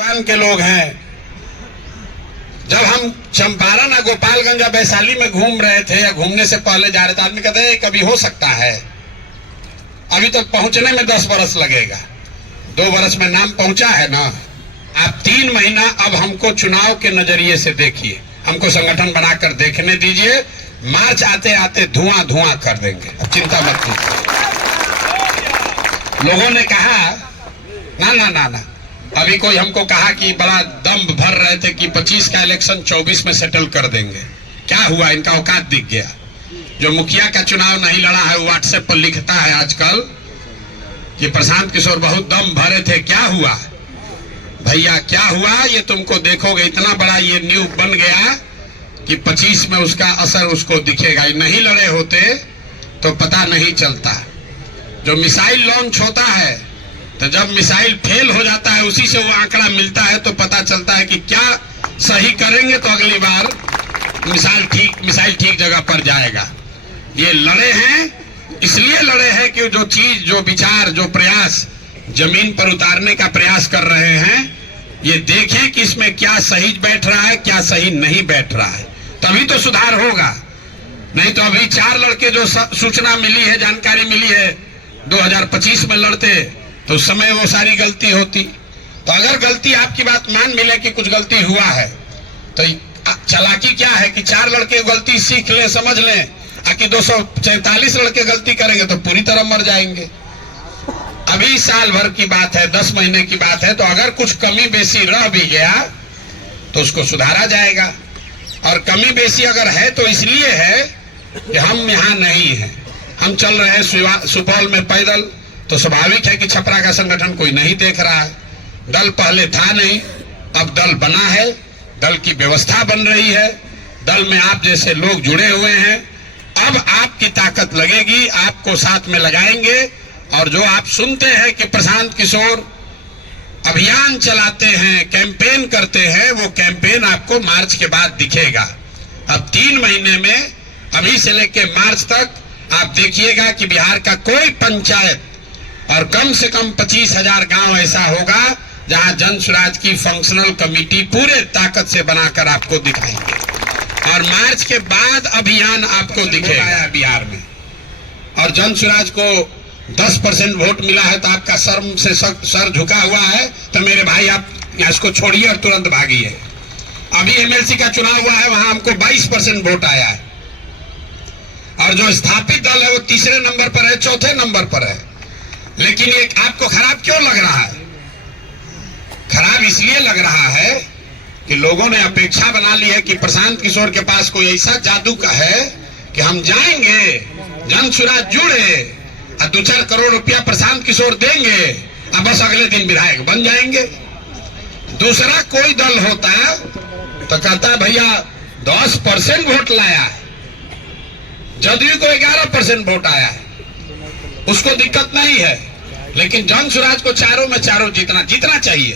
भगवान के लोग हैं। जब हम चंपारण या गोपालगंज या वैशाली में घूम रहे थे या घूमने से पहले जा रहे थे, आदमी कहते हैं कभी हो सकता है, अभी तो पहुंचने में 10 बरस लगेगा, 2 बरस में नाम पहुंचा है ना। आप 3 महीना अब हमको चुनाव के नजरिए से देखिए, हमको संगठन बनाकर देखने दीजिए। मार्च आते आते धुआं धुआं कर देंगे, अब चिंता मत कीजिए। लोगों ने कहा ना ना ना ना, अभी कोई हमको कहा कि बड़ा दम भर रहे थे कि 25 का इलेक्शन 24 में सेटल कर देंगे। क्या हुआ, इनका औकात दिख गया। जो मुखिया का चुनाव नहीं लड़ा है, व्हाट्सएप पर लिखता है आजकल कि प्रशांत किशोर बहुत दम भरे थे। क्या हुआ भैया, क्या हुआ, ये तुमको देखोगे। इतना बड़ा ये न्यूज बन गया कि 25 में उसका असर उसको दिखेगा। नहीं लड़े होते तो पता नहीं चलता। जो मिसाइल लॉन्च होता है तो जब मिसाइल फेल हो जाता है, उसी से वो आंकड़ा मिलता है, तो पता चलता है कि क्या सही करेंगे तो अगली बार मिसाइल ठीक जगह पर जाएगा। ये लड़े हैं, इसलिए लड़े हैं कि जो चीज, जो विचार, जो प्रयास जमीन पर उतारने का प्रयास कर रहे हैं, ये देखें कि इसमें क्या सही बैठ रहा है, क्या सही नहीं बैठ रहा है, तभी तो सुधार होगा। नहीं तो अभी 4 लड़के जो सूचना मिली है, जानकारी मिली है, 2025 में लड़ते तो उस समय वो सारी गलती होती। तो अगर गलती, आपकी बात मान मिले कि कुछ गलती हुआ है, तो चालाकी क्या है कि 4 लड़के गलती सीख ले, समझ लें, कि 244 लड़के गलती करेंगे तो पूरी तरह मर जाएंगे। अभी साल भर की बात है, 10 महीने की बात है, तो अगर कुछ कमी बेसी रह भी गया तो उसको सुधारा जाएगा। और कमी बेसी अगर है तो इसलिए है कि हम यहाँ नहीं हैं, हम चल रहे हैं सुपौल में पैदल, तो स्वाभाविक है कि छपरा का संगठन कोई नहीं देख रहा है। दल पहले था नहीं, अब दल बना है, दल की व्यवस्था बन रही है, दल में आप जैसे लोग जुड़े हुए हैं। अब आपकी ताकत लगेगी, आपको साथ में लगाएंगे। और जो आप सुनते हैं कि प्रशांत किशोर अभियान चलाते हैं, कैंपेन करते हैं, वो कैंपेन आपको मार्च के बाद दिखेगा। अब 3 महीने में, अभी से लेके मार्च तक आप देखिएगा कि बिहार का कोई पंचायत और कम से कम 25,000 गांव ऐसा होगा जहां जन स्वराज की फंक्शनल कमेटी पूरे ताकत से बनाकर आपको दिखाएंगे। और मार्च के बाद अभियान आपको दिखेगा बिहार में। और जन स्वराज को 10% वोट मिला है तो आपका शर्म से सर झुका हुआ है, तो मेरे भाई आप इसको छोड़िए और तुरंत भागिए। अभी एमएलसी का चुनाव हुआ है, वहां हमको 22% वोट आया है। और जो स्थापित दल है वो 3रे नंबर पर है, 4थे नंबर पर है। लेकिन ये आपको खराब क्यों लग रहा है? खराब इसलिए लग रहा है कि लोगों ने अपेक्षा बना ली है कि प्रशांत किशोर के पास कोई ऐसा जादू का है कि हम जाएंगे, जन स्वराज जुड़े, 2-4 करोड़ रुपया प्रशांत किशोर देंगे, अब बस अगले दिन विधायक बन जाएंगे। दूसरा कोई दल होता तो कहता भैया 10% वोट लाया है, जदयू को 11% वोट आया है, उसको दिक्कत नहीं है। लेकिन जन स्वराज को चारों में चारों जीतना चाहिए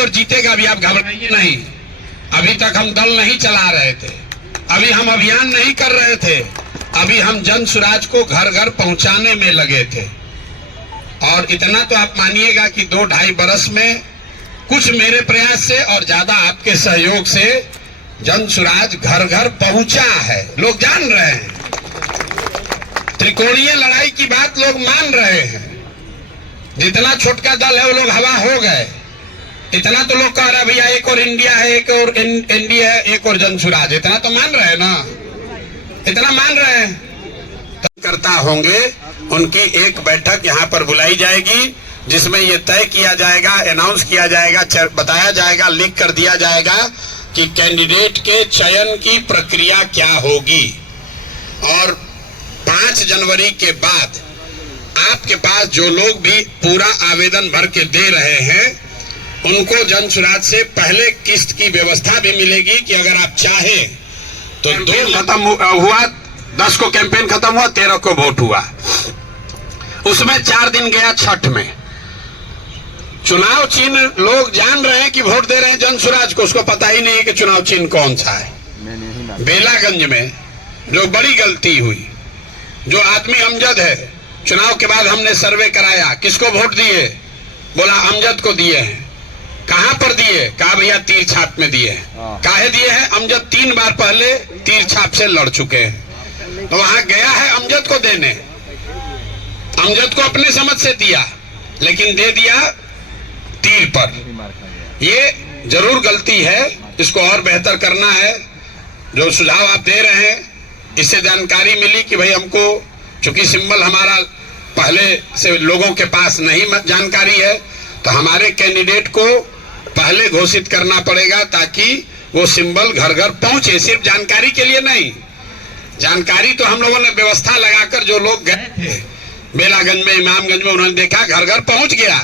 और जीतेगा भी। आप घबराइए नहीं। अभी तक हम दल नहीं चला रहे थे, अभी हम अभियान नहीं कर रहे थे, अभी हम जन स्वराज को घर घर पहुंचाने में लगे थे। और इतना तो आप मानिएगा कि 2-2.5 बरस में कुछ मेरे प्रयास से और ज्यादा आपके सहयोग से जन स्वराज घर घर पहुंचा है। लोग जान रहे हैं, त्रिकोणीय लड़ाई की बात लोग मान रहे हैं। जितना छोटका दल है वो लोग हवा हो गए। इतना तो लोग कह रहे हैं भैया एक और इंडिया है, एक और एनडीए है, एक और जन स्वराज, इतना तो मान रहे हैं ना, इतना मान रहे हैं। तो करता होंगे, उनकी एक बैठक यहाँ पर बुलाई जाएगी जिसमें ये तय किया जाएगा, अनाउंस किया जाएगा, बताया जाएगा, लिख कर दिया जाएगा कि कैंडिडेट के चयन की प्रक्रिया क्या होगी। और 5 जनवरी के बाद आपके पास जो लोग भी पूरा आवेदन भर के दे रहे हैं, उनको जन स्वराज से पहले किस्त की व्यवस्था भी मिलेगी कि अगर आप चाहें तो 2 खत्म हुआ, 10 को कैंपेन खत्म हुआ, 13 को वोट हुआ, उसमें 4 दिन गया छठ में। चुनाव चिन्ह लोग जान रहे हैं कि वोट दे रहे हैं जन स्वराज को, उसको पता ही नहीं है कि चुनाव चिन्ह कौन सा है। बेलागंज में जो बड़ी गलती हुई, जो आदमी अमजद है, चुनाव के बाद हमने सर्वे कराया, किसको वोट दिए? बोला अमजद को दिए हैं। कहां पर दिए? कहा भैया तीर छाप में दिए हैं। काहे दिए हैं? अमजद 3 बार पहले तीर छाप से लड़ चुके हैं, तो वहां गया है अमजद को देने। अमजद को अपने समझ से दिया, लेकिन दे दिया तीर पर। ये जरूर गलती है, इसको और बेहतर करना है। जो सुझाव आप दे रहे हैं, इससे जानकारी मिली कि भाई हमको, चूंकि सिंबल हमारा पहले से लोगों के पास नहीं जानकारी है, तो हमारे कैंडिडेट को पहले घोषित करना पड़ेगा, ताकि वो सिंबल घर घर पहुंचे। सिर्फ जानकारी के लिए नहीं, जानकारी तो हम लोगों ने व्यवस्था लगाकर, जो लोग गए थे बेलागंज में, इमामगंज में, उन्होंने देखा घर घर पहुंच गया।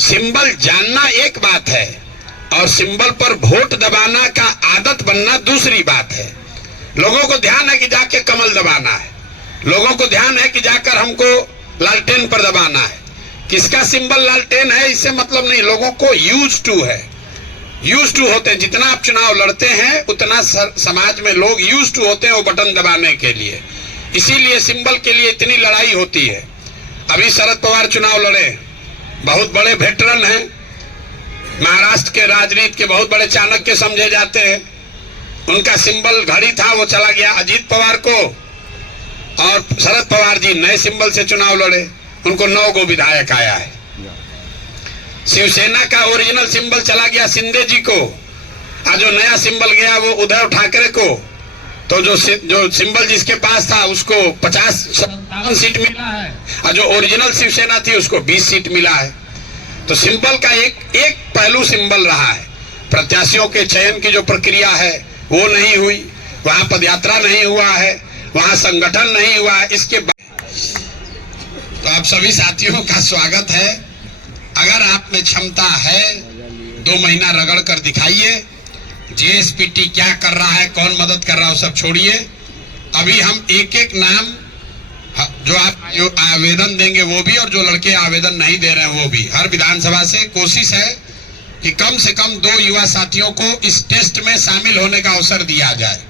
सिंबल जानना एक बात है, और सिंबल पर वोट दबाना का आदत बनना दूसरी बात है। लोगों को ध्यान है कि जाके कमल दबाना है, लोगों को ध्यान है कि जाकर हमको लालटेन पर दबाना है। किसका सिंबल लालटेन है इससे मतलब नहीं, लोगों को यूज टू है, यूज टू होते हैं। जितना आप चुनाव लड़ते हैं उतना समाज में लोग यूज टू होते हैं वो बटन दबाने के लिए। इसीलिए सिंबल के लिए इतनी लड़ाई होती है। अभी शरद पवार चुनाव लड़े, बहुत बड़े वेटरन हैं, महाराष्ट्र के राजनीति के बहुत बड़े चाणक्य समझे जाते हैं। उनका सिंबल घड़ी था, वो चला गया अजीत पवार को, और शरद पवार जी नए सिंबल से चुनाव लड़े, उनको 9 गो विधायक आया है। शिवसेना का ओरिजिनल सिंबल चला गया शिंदे जी को, और जो नया सिंबल गया वो उद्धव ठाकरे को। तो जो सिंबल जिसके पास था उसको 57 सीट मिला है, और जो ओरिजिनल शिवसेना थी उसको 20 सीट मिला है। तो सिंबल का एक पहलू सिंबल रहा है। प्रत्याशियों के चयन की जो प्रक्रिया है वो नहीं हुई, वहां पदयात्रा नहीं हुआ है, वहां संगठन नहीं हुआ है। इसके बाद तो आप सभी साथियों का स्वागत है। अगर आप में क्षमता है 2 महीना रगड़ कर दिखाइए। जेएसपीटी क्या कर रहा है, कौन मदद कर रहा है, सब छोड़िए। अभी हम एक एक नाम, जो आप जो आवेदन देंगे वो भी, और जो लड़के आवेदन नहीं दे रहे हैं वो भी, हर विधानसभा से कोशिश है कि कम से कम 2 युवा साथियों को इस टेस्ट में शामिल होने का अवसर दिया जाए।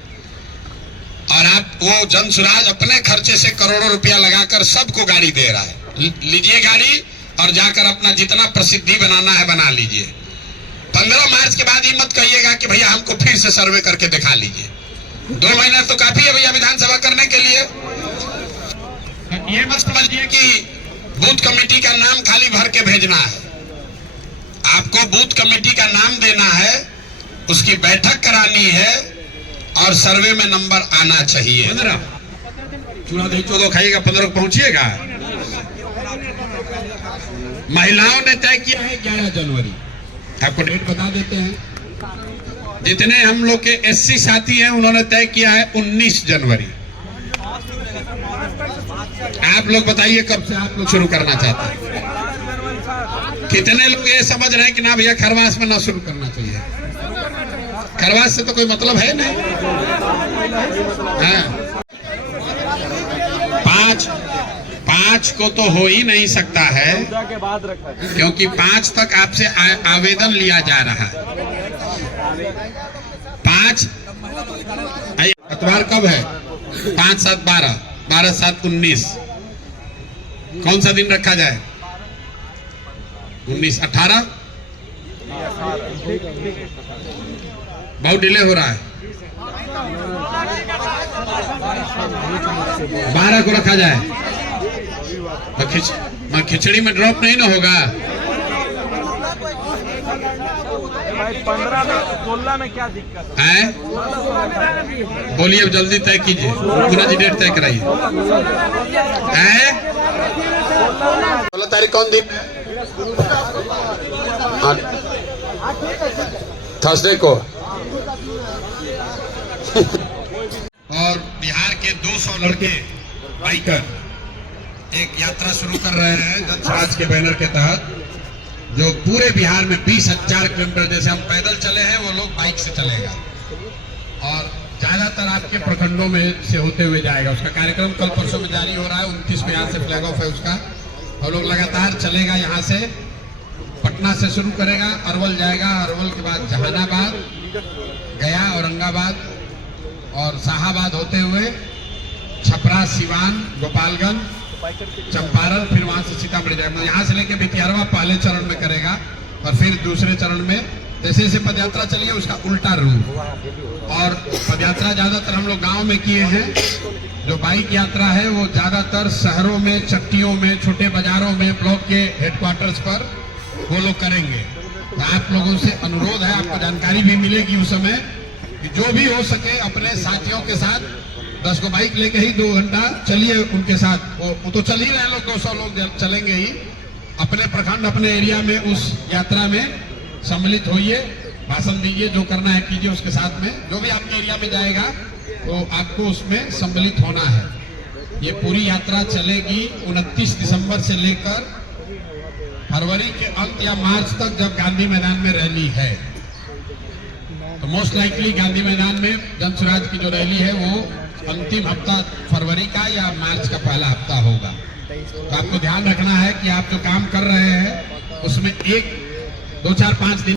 और आप वो जनसुराज अपने खर्चे से करोड़ों रुपया लगाकर सबको गाड़ी दे रहा है। लीजिए गाड़ी और जाकर अपना जितना प्रसिद्धि बनाना है बना लीजिए। 15 मार्च के बाद ही मत कहिएगा कि भैया हमको फिर से सर्वे करके दिखा लीजिए। 2 महीना तो काफी है भैया विधानसभा करने के लिए। ये मत समझिए कि बूथ कमेटी का नाम खाली भर के भेजना है। आपको बूथ कमेटी का नाम देना है, उसकी बैठक करानी है, और सर्वे में नंबर आना चाहिए। 15 चुनाव 14 खाइएगा, 15 को पहुंचिएगा। महिलाओं ने तय किया है 11 जनवरी, आपको डेट बता देते हैं। जितने हम लोग के एससी साथी हैं उन्होंने तय किया है 19 जनवरी। आप लोग बताइए कब से आप लोग शुरू करना चाहते हैं? कितने लोग ये समझ रहे हैं कि ना भैया खरवास में ना शुरू करना चाहिए? खरवास से तो कोई मतलब है नहीं। हाँ, 5 को तो हो ही नहीं सकता है, क्योंकि 5 तक आपसे आवेदन लिया जा रहा है। 5 अतवार कब है? 5, 7, 12, 12, 7, 19। कौन सा दिन रखा जाए? 19, 18 बहुत डिले हो रहा है। 12 को रखा जाए तो खिचड़ी में ड्रॉप नहीं ना होगा। 15 में 16 में क्या दिक्कत है? बोलिए, अब जल्दी तय कीजिए, पूरा जी डेट तय कराइए। 16 तारीख कौन दिन? थर्सडे को। और बिहार के 200 लड़के बाइकर एक यात्रा शुरू कर रहे हैं जनसुराज के बैनर के तहत, जो पूरे बिहार में 20,000 किलोमीटर, जैसे हम पैदल चले हैं वो लोग बाइक से चलेगा, और ज्यादातर आपके प्रखंडों में से होते हुए जाएगा। उसका कार्यक्रम कल परसों में जारी हो रहा है। 29 को यहाँ से फ्लैग ऑफ है उसका, और लोग लगातार चलेगा। यहाँ से पटना से शुरू करेगा, अरवल जाएगा, अरवल के बाद जहानाबाद, गया, औरंगाबाद और शाहाबाद होते हुए छपरा, सिवान, गोपालगंज चंपारण, फिर वहां से सीतामढ़ी जाएगा। यहाँ से लेके भितियारवा पहले चरण में करेगा और फिर दूसरे चरण में जैसे जैसे पदयात्रा चलिए उसका उल्टा रूट। और पदयात्रा ज्यादातर हम लोग गांव में किए हैं। जो बाइक यात्रा है वो ज्यादातर शहरों में, चट्टियों में, छोटे बाजारों में, ब्लॉक के हेडक्वार्टर्स पर वो लोग करेंगे। तो आप लोगों से अनुरोध है, आपको जानकारी भी मिलेगी उस समय कि जो भी हो सके अपने साथियों के साथ 10 को बाइक लेके ही 2 घंटा चलिए उनके साथ। वो तो चल ही रहे लोग, 200 लोग चलेंगे ही। अपने प्रखंड, अपने एरिया में उस यात्रा में सम्मिलित होइए, भाषण दीजिए, जो करना है कीजिए उसके साथ में। जो भी आपके एरिया में जाएगा तो आपको उसमें सम्मिलित होना है। ये पूरी यात्रा चलेगी 29 दिसंबर से लेकर फरवरी के अंत या मार्च तक, जब गांधी मैदान में रैली है। तो मोस्ट लाइकली गांधी मैदान में जन स्वराज की जो रैली है वो अंतिम हफ्ता फरवरी का या मार्च का पहला हफ्ता होगा। तो आपको ध्यान रखना है कि आप जो काम कर रहे हैं उसमें 1, 2, 4, 5 दिन